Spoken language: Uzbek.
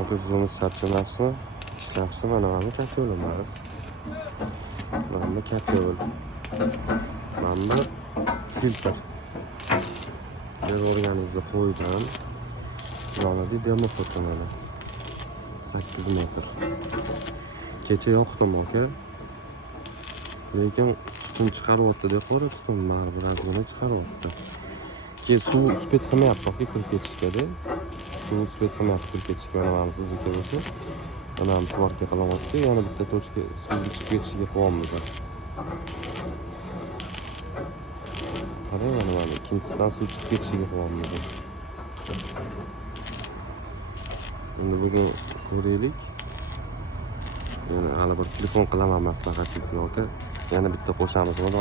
Aka suzimiz sarchamasmi? Yaxshi, mana katta yo'limiz. Mana katta yo'l. Mana filtr. Organizda qo'ygan. Yonida demo fotomani. 8 metr. Kecha yoqdim aka. Lekin tutun chiqaryapti deb qora tutun birazgina chiqaryapti. Keyin suv uspet qilmayapti, aka kirib ketishga-da. Suv uspet qilmayapti kirib ketishga mana sizniki bo'lsa. Mana svorka qilyapti, yana bitta tochka suv chiqib ketishiga qo'yamiz. Qarang, mana ikkinchisidan suv chiqib ketishiga qo'yamiz. Endi bugun ko'raylik. Yana hali bir telefon qilaman maslahatingizga aka. Yana bitta qo'shamiz, xudo